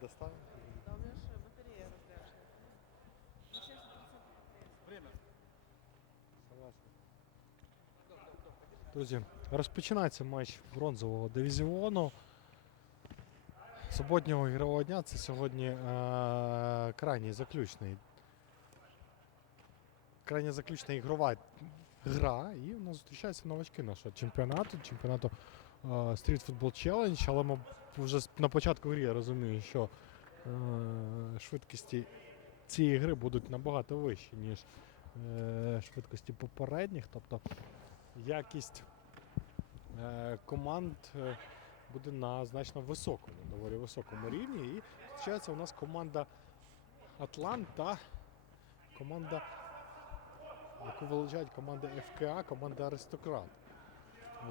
доставим. Да, у меня же батарея разряжена. На 70% Время. Друзі, розпочинається матч бронзового дивізіону. Суботнього ігрового дня це сьогодні е, крайній заключний. Крайня заключна ігрова гра. І у нас зустрічаються новачки нашого чемпіонату, чемпіонату Street Football Challenge. Але ми вже на початку гри я розумію, що е, швидкості цієї гри будуть набагато вищі, ніж е, швидкості попередніх. Тобто якість е, команд е, буде на значно високому, доволі високому рівні. І зустрічається у нас команда Атлант та команда, яку вилучають команда ФКА, команда Аристократ.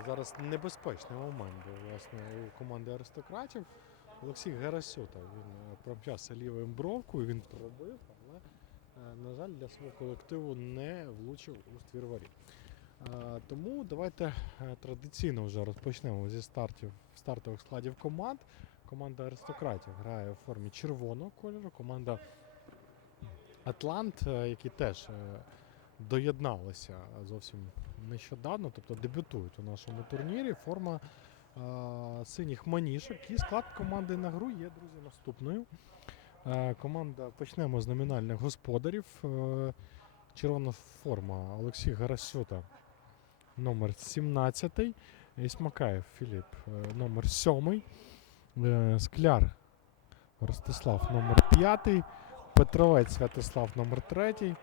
Зараз небезпечний момент був власне у команди аристократів. Олексій Герасюта. Він е, промчався лівою бровкою, він пробив, але, е, на жаль, для свого колективу не влучив у ствір. Е, Тому давайте традиційно вже розпочнемо зі стартів стартових складів команд. Команда аристократів грає в формі червоного кольору. Команда Атлант, які теж доєдналися зовсім нещодавно, тобто дебютують у нашому турнірі. Форма е, синіх манішок. І склад команди на гру є, друзі, наступною. Е, Команда почнемо з номінальних господарів. Е, Червона форма Олексій Гарасюта, номер 17. Ісмакаєв Філіп, номер 7. Е, Скляр Ростислав, номер 5. Петровець Святослав, номер 3.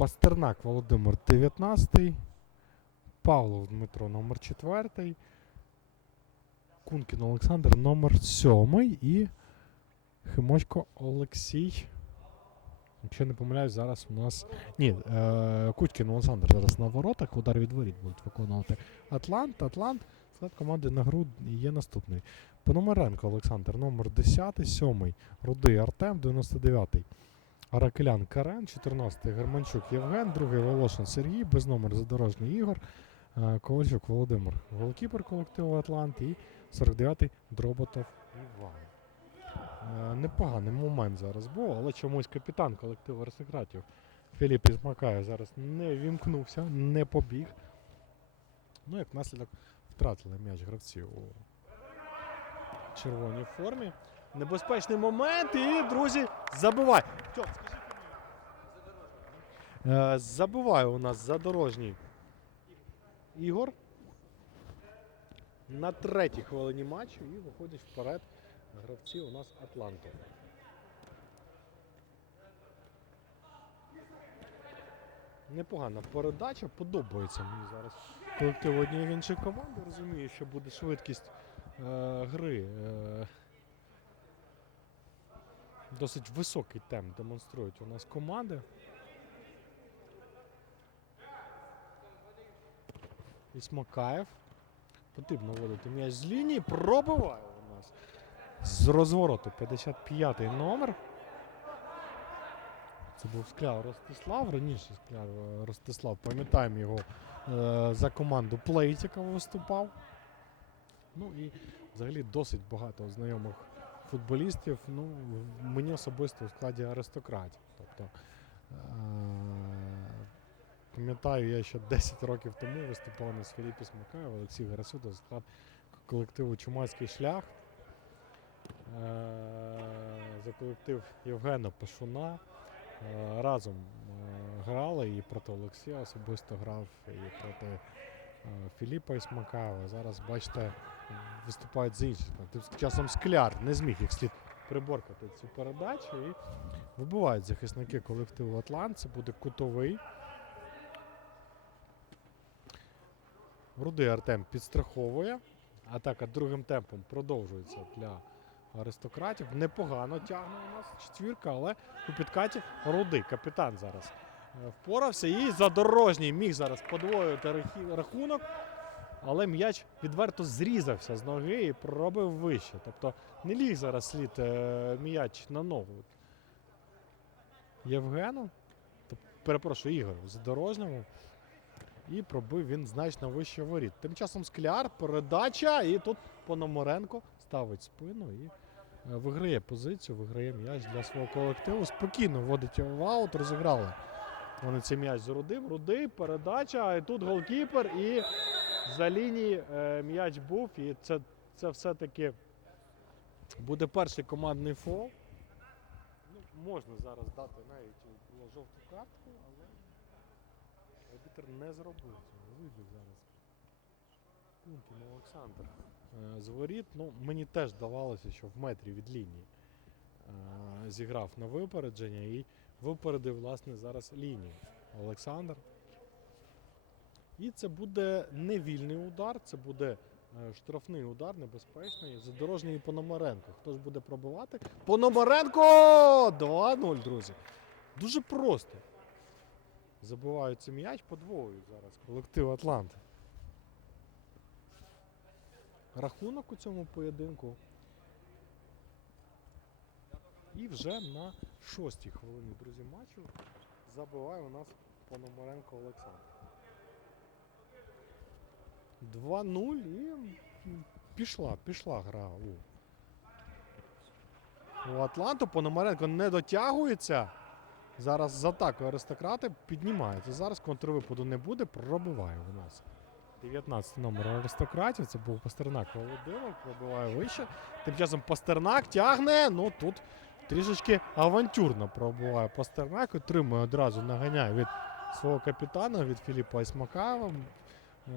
Пастернак Володимир 19. Павлов Дмитро, номер 4. Кункін Олександр, номер 7. І Химочко Олексій. Якщо не помиляюсь, зараз у нас. Ні, е, Кутькін Олександр зараз на воротах. Удар від воріт будуть виконувати Атлант. Атлант. Склад команди на гру є наступний. Пономаренко Олександр, номер 10, 7. Рудий Артем, 99. Аракелян Карен, 14-й Германчук Євген, 2. Волошин Сергій, без номер Задорожний Ігор. е, Ковальчук Володимир, голкіпер колективу Атлант і 49-й Дроботов Іван. Е, Непоганий момент зараз був, але чомусь капітан колективу аристократів Філіп Ізмакаєв зараз не вімкнувся, не побіг. Ну, як наслідок втратили м'яч гравці у червоній формі. Небезпечний момент, і, друзі, скажи Е, Забиває у нас задорожній Ігор. На третій хвилині матчу і виходять вперед гравці у нас Атланту. Непогана передача, подобається мені зараз колектив однієї іншої команди. Розумію, що буде швидкість е, гри. Е, досить високий темп демонструють у нас команди. Ісмакаєв. Потрібно вводити м'яч з лінії. Пробиває у нас з розвороту 55-й номер. Це був Скляр Ростислав. Раніше Скляр е, Ростислав, пам'ятаємо його е, за команду Плейтіка виступав. Ну і взагалі досить багато знайомих футболістів. Ну, мені особисто у складі аристократів. Тобто, е, пам'ятаю, я ще 10 років тому виступав на Філіпі Смакаєв, Олексій Гарасюта, склад колективу Чумацький шлях. Е, За колектив Євгена Пашуна. Е, Разом грали і проти Олексія особисто грав, і проти Філіпа Ісмакаєва. Зараз, бачите, виступають з інших. Тим часом Скляр не зміг їх слід приборкати цю передачу. І вибивають захисники колективу Атлант. Це буде кутовий. Рудий Артем підстраховує. Атака другим темпом продовжується для аристократів. Непогано тягне у нас четвірка, але у підкаті Рудий, капітан зараз е, впорався. І задорожній міг зараз подвоювати рахунок. Але м'яч відверто зрізався з ноги і пробив вище. Тобто не ліг зараз слід е, м'яч на ногу. Євгену, перепрошую, Ігорю, задорожньому. І пробив він значно вище воріт. Тим часом Скляр, передача, і тут Пономаренко ставить спину і е, виграє позицію, виграє м'яч для свого колективу. Спокійно вводить його в аут, розіграли. Вони цей м'яч з Рудим. Рудий, передача, і тут голкіпер, і за лінії е, м'яч був. І це, це все-таки буде перший командний фол. Ну, можна зараз дати навіть жовту картку, але арбітр не зробив цього. Вибіг зараз. Пункін Олександр. Е, З воріт, ну, мені теж здавалося, що в метрі від лінії е, зіграв на випередження і випередив, власне, зараз лінію. Олександр. І це буде не вільний удар, це буде е, штрафний удар, небезпечний. Задорожній Пономаренко. Хто ж буде пробивати? Пономаренко! 2-0, друзі. Дуже просто. Забивають цей м'яч, подвоюють зараз колектив Атланти. Рахунок у цьому поєдинку. І вже на шостій хвилині, друзі, матчу забиває у нас Пономаренко Олександр. 2-0 і пішла, пішла гра у, у Атланту. Пономаренко не дотягується. Зараз з атакою аристократи піднімаються. Зараз контрвипаду не буде, пробиває у нас. 19 номер аристократів. Це був Пастернак Володимир, пробиває вище. Тим часом Пастернак тягне. Ну тут трішечки авантюрно пробиває Пастернак. Отримує одразу наганяє від свого капітана, від Філіпа Айсмакаєва.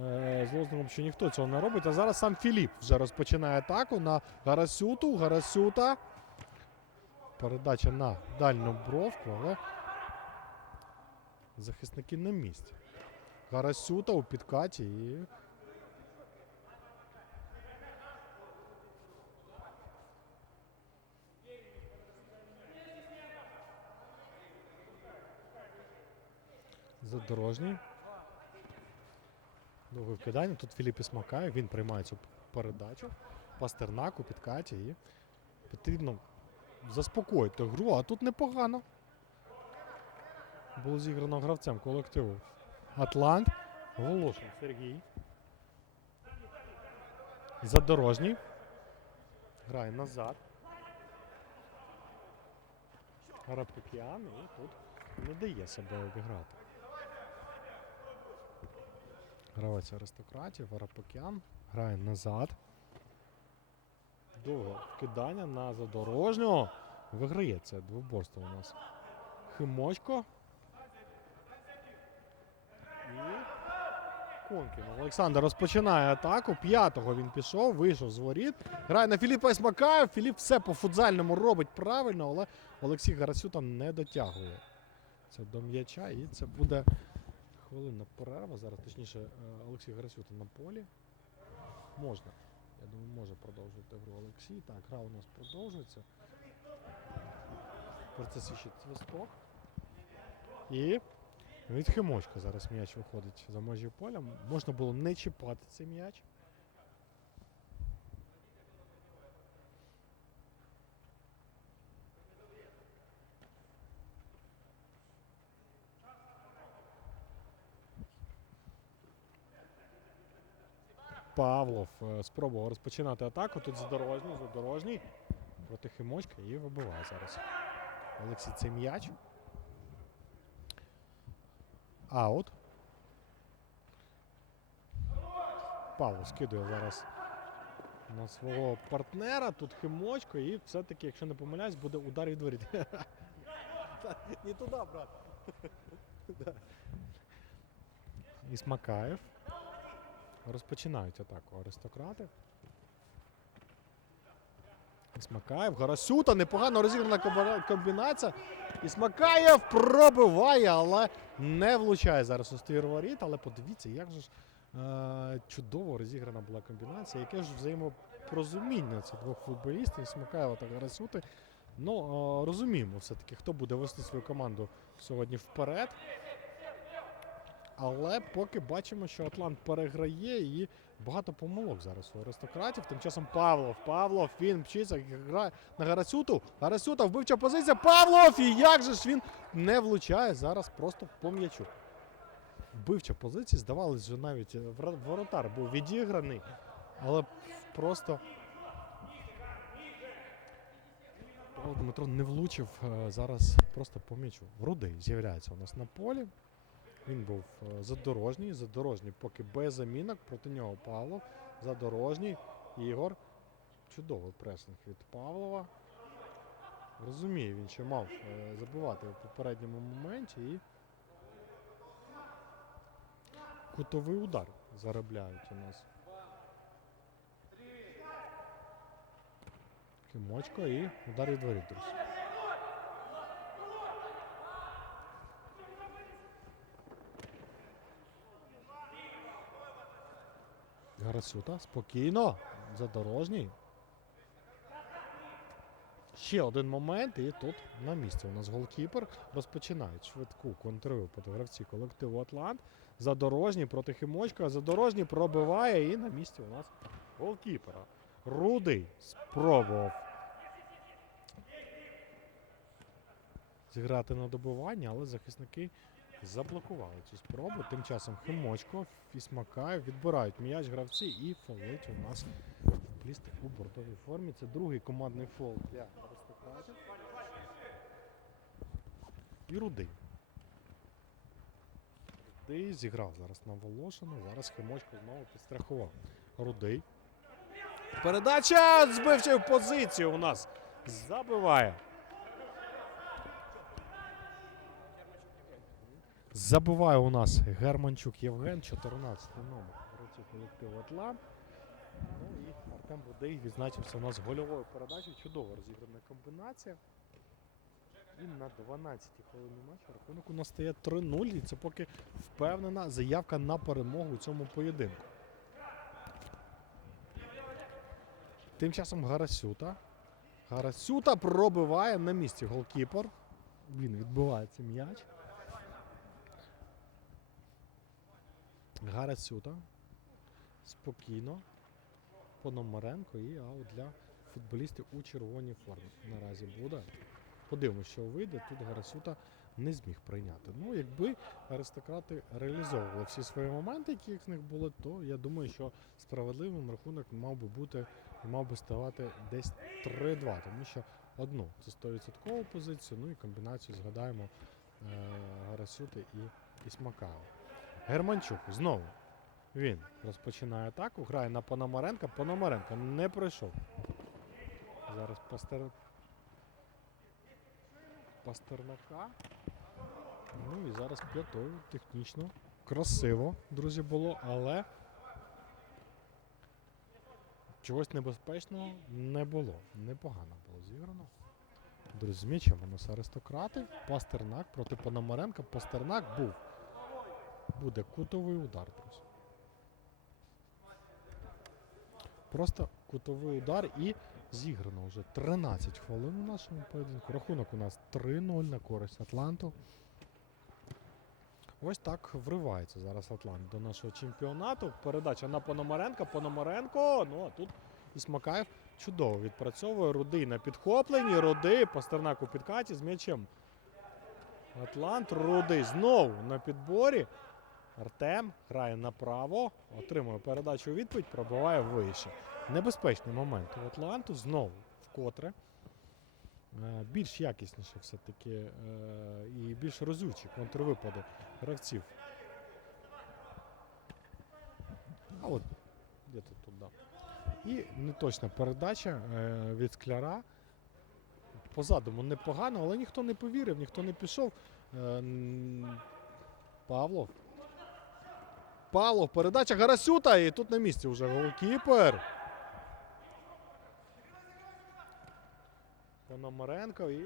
Е, З лозунгом, що ніхто цього не робить. А зараз сам Філіп вже розпочинає атаку на Гарасюту. Гарасюта. Передача на дальню бровку, але захисники на місці. Гарасюта у підкаті і. Задорожній. Довге вкидання. Тут Філіп Ісмакає. Він приймає цю передачу. Пастернак у підкаті і потрібно заспокоїти гру, а тут непогано. Було зіграно гравцем колективу. Атлант. Волошин Сергій. Задорожній. Грає назад. Рапикян і тут не дає себе обіграти. Гравець аристократів, Арапокян грає назад. Довге вкидання на задорожнього. Виграє це двоборство у нас. Химочко. І Конкін. Олександр розпочинає атаку. П'ятого він пішов, вийшов з воріт. Грає на Філіпа Ісмакаєв. Філіп все по футзальному робить правильно, але Олексій Гарасюта не дотягує. Це до м'яча, і це буде хвилинна перерва. Зараз, точніше, е, Олексій Гарасюта на полі. Можна. Я думаю, може продовжувати гру Олексій. Так, гра у нас продовжується. Про це свідчить свисток. І від Химочка зараз м'яч виходить за межі поля. Можна було не чіпати цей м'яч. Павлов е, спробував розпочинати атаку. Тут задорожній, задорожній проти Химочка і вибиває зараз. Олексій цей м'яч. Аут. Павло скидує зараз на свого партнера. Тут Химочко, і все-таки, якщо не помиляюсь, буде удар від воріт. Не туди, брат. Ісмакаєв. Розпочинають атаку аристократи. Ісмакаєв, Гарасюта, непогано розіграна комбіна- комбінація. Ісмакаєв пробиває, але не влучає зараз у воріт. Але подивіться, як же ж е- чудово розіграна була комбінація. Яке ж взаємопорозуміння цих двох футболістів Ісмакаєва та Гарасюти. Ну, е- розуміємо все-таки, хто буде вести свою команду сьогодні вперед. Але поки бачимо, що Атлант переграє і багато помилок зараз у аристократів. Тим часом Павлов. Павлов він мчиться, грає на Гарасюту. Гарасюта вбивча позиція. Павлов! І як же ж він не влучає зараз просто по м'ячу. Вбивча позиція, здавалось, що навіть е, воротар був відіграний, але просто Дмитро не влучив е, зараз просто по м'ячу. Рудий з'являється у нас на полі. Він був е, задорожній. Задорожній поки без замінок. Проти нього Павлов. Задорожній. Ігор. Чудовий пресинг від Павлова. Розуміє він, що мав е, забивати у попередньому моменті і кутовий удар заробляють у нас. Кимочко і удар від воріт, друзі. Гарасюта, спокійно. Задорожній. Ще один момент, і тут на місці у нас голкіпер. Розпочинають швидку контрвипаду гравці колективу Атлант. Задорожній проти Химочка. Задорожній пробиває і на місці у нас голкіпера. Рудий спробував зіграти на добивання, але захисники заблокували цю спробу. Тим часом Химочко, Фісмакаєв відбирають м'яч гравці і фолить у нас футболісти у бортовій формі. Це другий командний фол для аристократів. І Рудий. Рудий зіграв зараз на Волошину. Зараз Химочко знову підстрахував. Рудий. Передача збивчою позицію у нас. Забиває. Забиває у нас Германчук Євген, 14 номер гравців колективу Атлант. Ну і Артем Будей відзначився у нас гольовою передачею. Чудово розіграна комбінація. І на 12-й хвилині матчу рахунок у нас стає 3-0. І це поки впевнена заявка на перемогу у цьому поєдинку. Тим часом Гарасюта. Гарасюта пробиває на місці голкіпер. Він відбиває цей м'яч. Гарасюта. Спокійно. Пономаренко і аут для футболістів у червоній формі. Наразі буде. Подивимося, що вийде. Тут Гарасюта не зміг прийняти. Ну, якби аристократи реалізовували всі свої моменти, які в них були, то я думаю, що справедливим рахунок мав би бути мав би ставати десь 3-2, тому що одну це 100% позицію, ну і комбінацію згадаємо е- Гарасюти і Ісмакаєва. Германчук знову. Він розпочинає атаку, грає на Пономаренка. Пономаренко не пройшов. Зараз Пастер... Пастернака. Ну і зараз п'ятою технічно. Красиво, друзі, було, але чогось небезпечного не було. Непогано було зіграно. Друзі, з м'ячем у нас аристократи. Пастернак проти Пономаренка. Пастернак був. Буде кутовий удар, друзі. Просто кутовий удар і зіграно вже 13 хвилин у нашому поєдинку. Рахунок у нас 3-0 на користь Атланту. Ось так вривається зараз Атлант до нашого чемпіонату. Передача на Пономаренка. Пономаренко. Ну а тут Ісмакаєв чудово відпрацьовує. Рудий на підхопленні. Рудий Пастернак у підкаті з м'ячем. Атлант Рудий знову на підборі. Артем грає направо, отримує передачу у відповідь, пробиває вище. Небезпечний момент у Атланту знову вкотре. Е, Більш якісніше все-таки е, і більш розючі контрвипади гравців. А от де тут туди. І неточна передача е, від скляра. Позадуму непогано, але ніхто не повірив, ніхто не пішов. Павлов. Павлов, передача Гарасюта, і тут на місці вже голкіпер. Пономаренко і.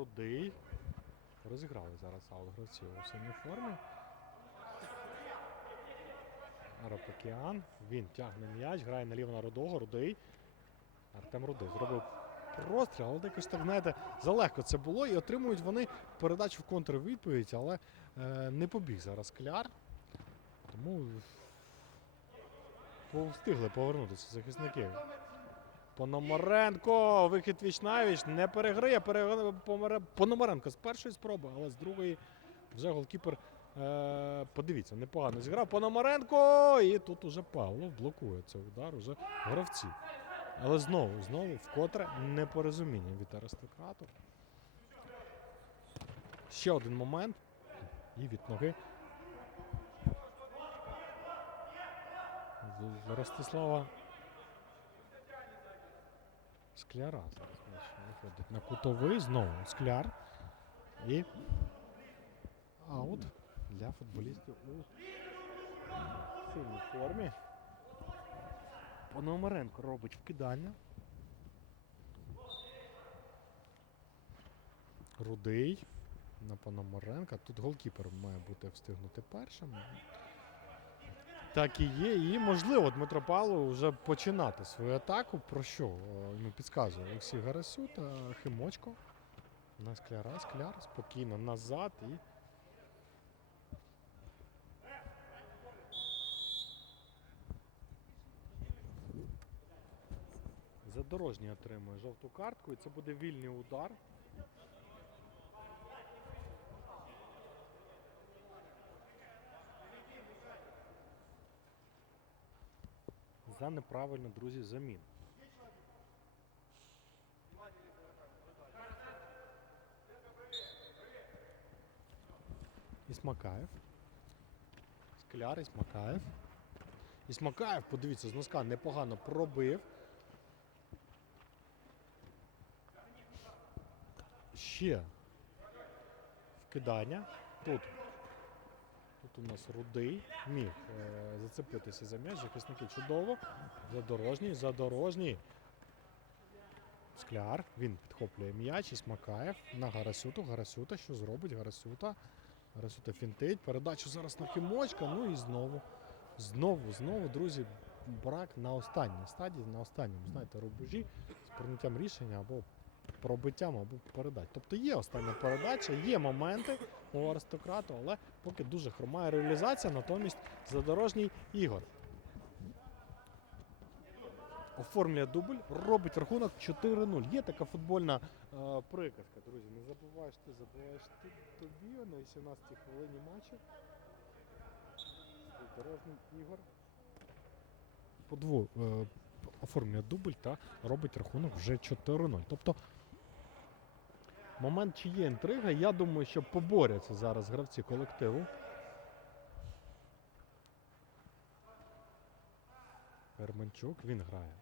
Рудий. Розіграли зараз аут гравців у синій формі. Арапакіан. Він тягне м'яч, грає наліво на Рудого. Рудий. Артем Рудий зробив простріл, але якось так, знаєте, залегко це було. І отримують вони передачу в контрвідповідь, але е, не побіг зараз кляр. Тому встигли повернутися захисники. Пономаренко, вихід Вічнавіч, не перегриє. Пере... Пономаренко з першої спроби, але з другої вже голкіпер. Е, подивіться, непогано зіграв Пономаренко. І тут уже Павлов блокує цей удар уже гравці. Але знову, знову, вкотре непорозуміння від аристократу. Ще один момент. І від ноги. Ростислава Скляра зараз виходить на кутовий. Знову скляр. І аут для футболістів у сильній формі. Пономаренко робить вкидання. Рудий на Пономаренка. Тут голкіпер має бути встигнути першим. Так і є. І можливо Дмитро Павлов вже починати свою атаку. Про що е, йому підказує Олексій Гарасю та Химочко. На скляра, скляр спокійно назад і. Задорожній отримує жовту картку, і це буде вільний удар. За неправильно, друзі, замін. Ісмакаєв. Скляр Ісмакаєв. Ісмакаєв, подивіться, з носка непогано пробив. Ще вкидання. Тут. Тут у нас рудий. Міг е, зацепитися за м'яч. Захисники чудово. Задорожній, задорожній. Скляр. Він підхоплює м'яч. Ісмакаєв на Гарасюту. Гарасюта. Що зробить? Гарасюта. Гарасюта фінтить. Передачу зараз на Кимочка. Ну і знову. Знову, знову, друзі, брак на останній стадії, на останньому, знаєте, рубежі з прийняттям рішення або пробиттям, або передач. Тобто є остання передача, є моменти у аристократу, але поки дуже хромає реалізація, натомість задорожній Ігор. Оформлює дубль, робить рахунок 4-0. Є така футбольна е, приказка, друзі. Не забуваєш ти, забуваєш ти тобі на 18-й хвилині матчу. Дорожній Ігор. Подво, е, оформлює дубль та робить рахунок вже 4-0. Тобто момент чи є інтрига, я думаю, що поборяться зараз гравці колективу. Германчук, він грає.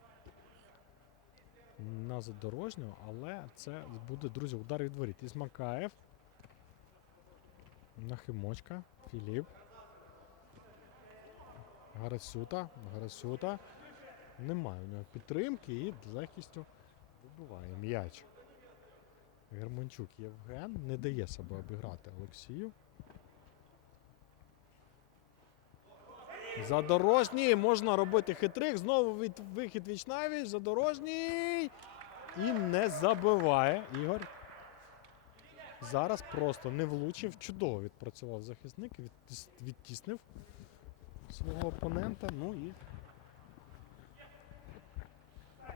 На задорожнього, але це буде, друзі, удар від воріт. Ісмакаєв. Нахимочка. Філіп. Гарасюта. Гарасюта. Немає у нього підтримки і з легкістю вибиває м'яч. Германчук Євген не дає себе обіграти Олексію. Задорожній можна робити хитрик. Знову від, вихід Вічнавіч. Задорожній. І не забиває Ігор. Зараз просто не влучив. Чудово відпрацював захисник. Відтіснив свого опонента. Ну і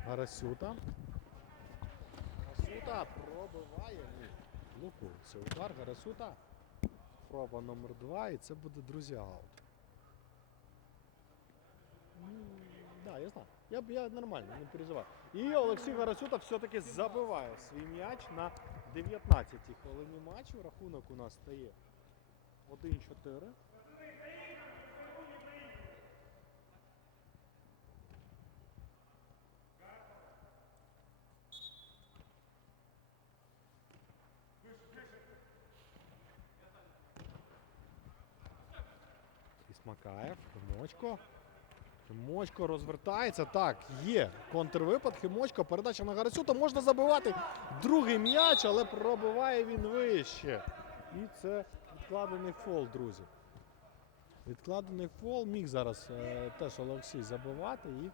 Гарасюта. Гарасюта пробиває. Ні. Блокується удар. Гарасюта. Проба номер два. І це буде, друзі, аут. Да, я знаю. Я, я нормально, не переживаю. І Олексій Гарасюта все-таки забиває свій м'яч на 19-й хвилині матчу. Рахунок у нас стає 1-4. Гуляєв. Химочко. Химочко розвертається. Так, є. Контрвипад. Химочко. Передача на Гарасюта. Можна забивати другий м'яч, але пробиває він вище. І це відкладений фол, друзі. Відкладений фол. Міг зараз е, теж Олексій забивати. і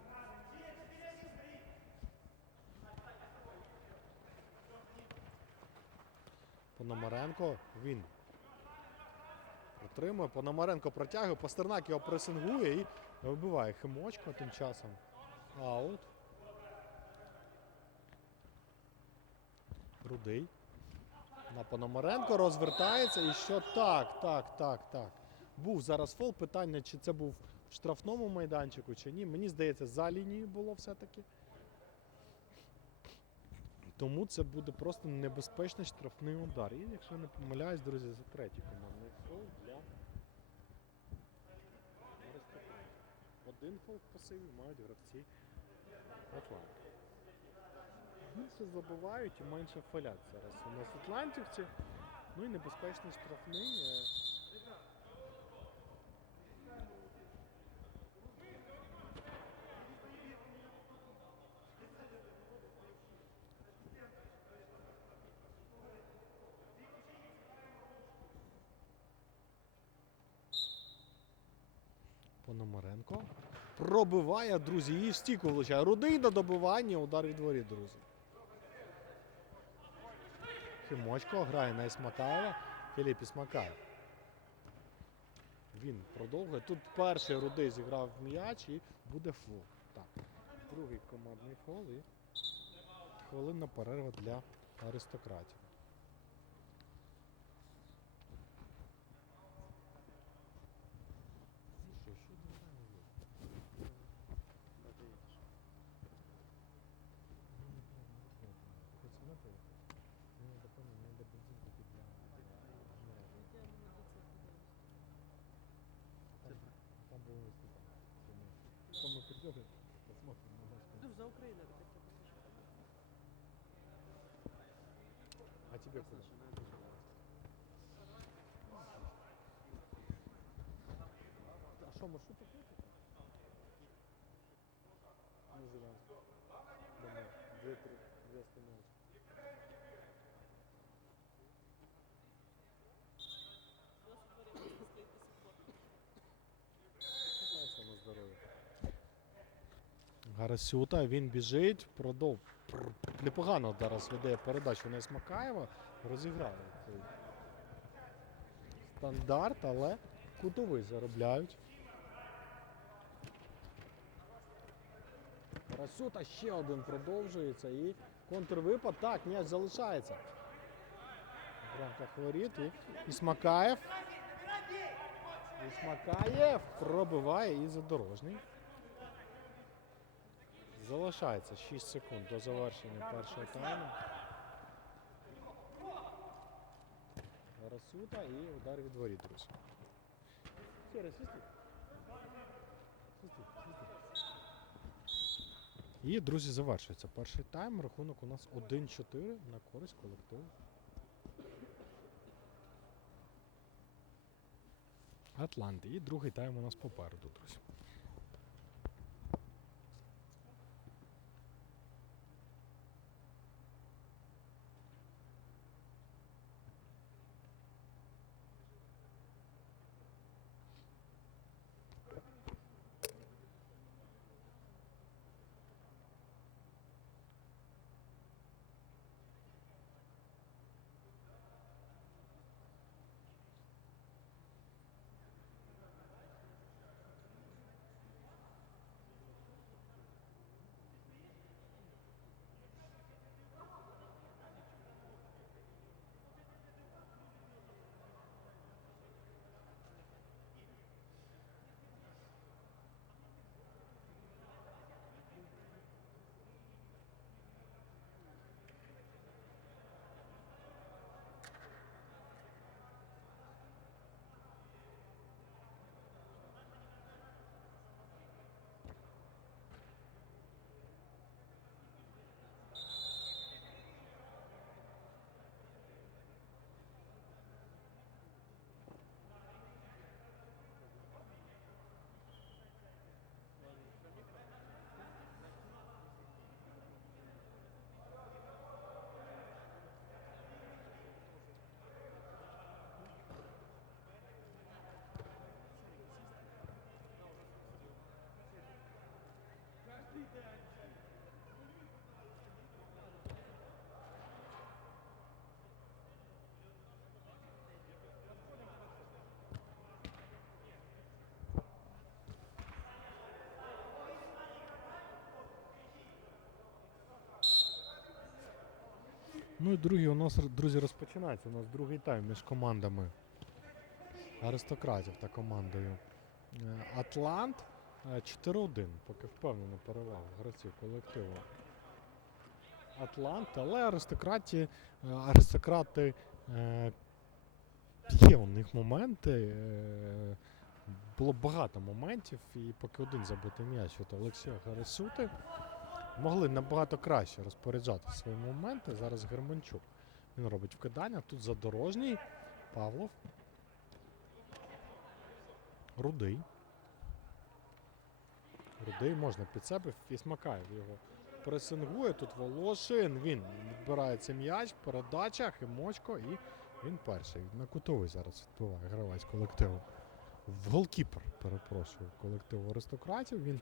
Пономаренко. Він отримує. Пономаренко протягує. Пастернак його пресингує і вибиває Химочко тим часом. Аут. Рудий. На Пономаренко розвертається і що так, так, так, так. Був зараз фол. Питання, чи це був в штрафному майданчику, чи ні. Мені здається, за лінією було все-таки. Тому це буде просто небезпечний штрафний удар. І якщо не помиляюсь, друзі, за третій командний фол для Аристократа. Один фол в пасиві мають гравці Атланти. Більше забувають і менше фалять зараз. У нас атлантівці. Ну і небезпечний штрафний. е, Пономаренко. Пробиває, друзі, і в стійку влучає. Рудий на добивання, удар від воріт, друзі. Химочко грає на Ісмакаєва. Філіп Ісмакаєв. Він продовжує. Тут перший рудий зіграв м'яч і буде фол. Так. Другий командний фол і хвилинна перерва для аристократів. Ну що, що за гра є? Там было несколько. Там мы придем, посмотрим, ну, знаешь, Ну, за Україну таке покажу. А тебе куда? А что, маршрут какой-то? Не Зеленский. Домой. Две, три, две здоров'я. Гарасюта, він біжить, продов. Непогано зараз веде передачу на Ісмакаєва. Розіграли цей стандарт, але кутовий заробляють. Гарасюта ще один продовжується і контрвипад. Так, м'яч залишається. В рамках воріт і Ісмакаєв. Ісмакаєв пробиває і задорожний. Залишається 6 секунд до завершення першого тайму. Расута і удар від воріт, друзі. І, друзі, завершується перший тайм. Рахунок у нас 1-4 на користь колективу. Атланти. І другий тайм у нас попереду, друзі. Ну і другий у нас, друзі, розпочинається. У нас другий тайм між командами аристократів та командою е, Атлант. Е, 4-1. Поки впевнено перевага гравців колективу. Атлант, але аристократі, е, аристократи е, є у них моменти. Е, було багато моментів, і поки один забитий м'яч від Олексія Гарасюти. Могли набагато краще розпоряджати свої моменти. Зараз Германчук. Він робить вкидання. Тут задорожній. Павлов. Рудий. Рудий можна під себе. Фісмакаєв його пресингує. Тут Волошин. Він відбирається м'яч, передача, Химочко і він перший. На кутовий зараз відбиває гравець колективу. Голкіпер, перепрошую, колективу аристократів. Він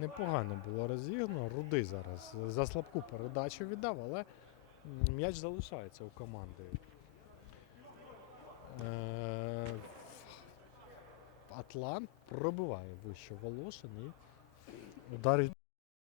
непогано було розігнано. Рудий зараз за слабку передачу віддав, але м'яч залишається у команди. Е, Атлант пробиває вище Волошин і удар